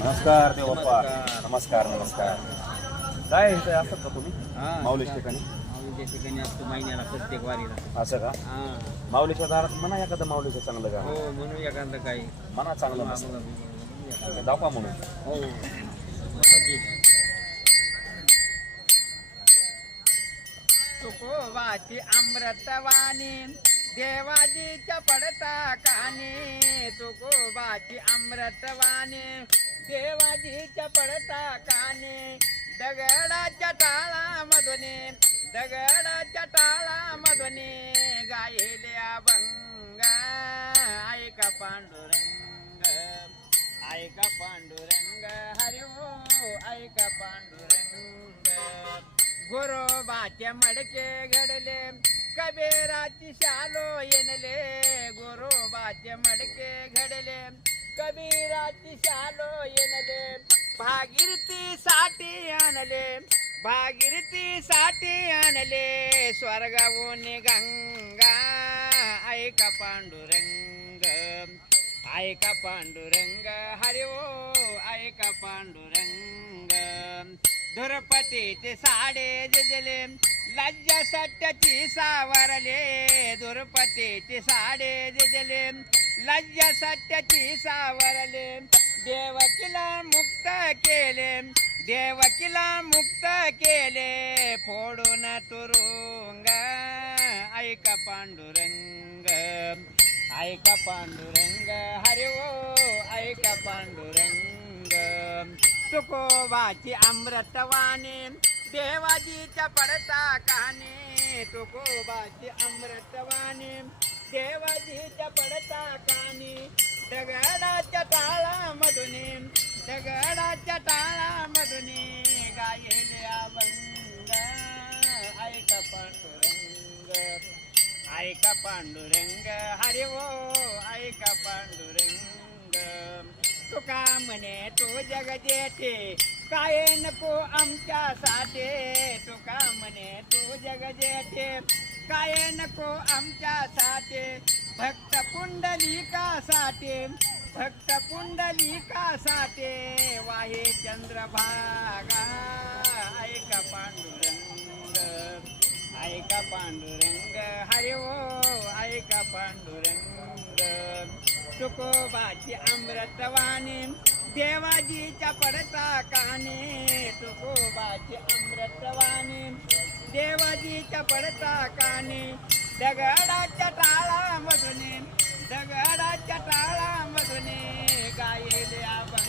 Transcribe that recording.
नमस्कार देव बाप्पा. नमस्कार नमस्कार. काय इथे असतात का तुम्ही माऊलीच्या ठिकाणी? माऊलीच्या ठिकाणी असतो महिन्याला प्रत्येक वारीला. असं का? हा माऊलीच्या दारात म्हणा एखादं माऊलीचं चांगलं का हो म्हणू एखादं काही म्हणा चांगलं नसतं दाखवा म्हणून. हो म्हणू की. तुकोबाची अमृतवाणी देवाजीच्या पडता कानी. तुकोबाची अमृतवाणी देवाजीच्या पडता कानी. दगडाच्या टाळामधून दगडाच्या टाळामधून गायले अभंग. ऐका पांडुरंग ऐका पांडुरंग हरी हो ऐका पांडुरंग. गुरोबाचे मडके घडले कबीराची शालो येनले. गुरोबाचे मडके घडले कबीराची शालो येनले. भागीरथी साठी आणले भागीरथी साठी आणले स्वर्गाहून गंगा. ऐका पांडुरंग ऐका पांडुरंग हरी हो ऐका पांडुरंग. धुरपतीचे साडे जिजले लज्जा सट्याची सावरले. धुरपतीचे साडे जिजले लज्जा सट्याची सावरले. देवकीला मुक्त केले देवकीला मुक्त केले फोडून तुरुंग. ऐका पांडुरंग ऐका पांडुरंग हरी हो ऐका पांडुरंग. तुकोबाची अमृतवाणी देवाजीच्या पडता कानी. तुकोबाची अमृतवाणी देवाजीच्या पडता कानी. दगडाच्या टाळामधून दगडाच्या टाळामधून गायले अभंग. ऐका पांडुरंग ऐका पांडुरंग हरी हो ऐका पांडुरंग. तुका म्हणे तू जग जेठे काय नको आमच्यासाठी. तुका म्हणे तू जग जेठे काय नको आमच्यासाठी. भक्त पुंडलिकासाठी भक्त पुंडलिकासाठी वाहे चंद्रभागा. ऐका पांडुरंग ऐका पांडुरंग हरी हो ऐका पांडुरंग. तुकोबाची अमृतवाणी देवाजीच्या पडता कानी. तुकोबाची अमृतवाणी देवाजीच्या पडता कानी. दगडाच्या टाळामधून दगडाच्या टाळामधून गायले अभंग.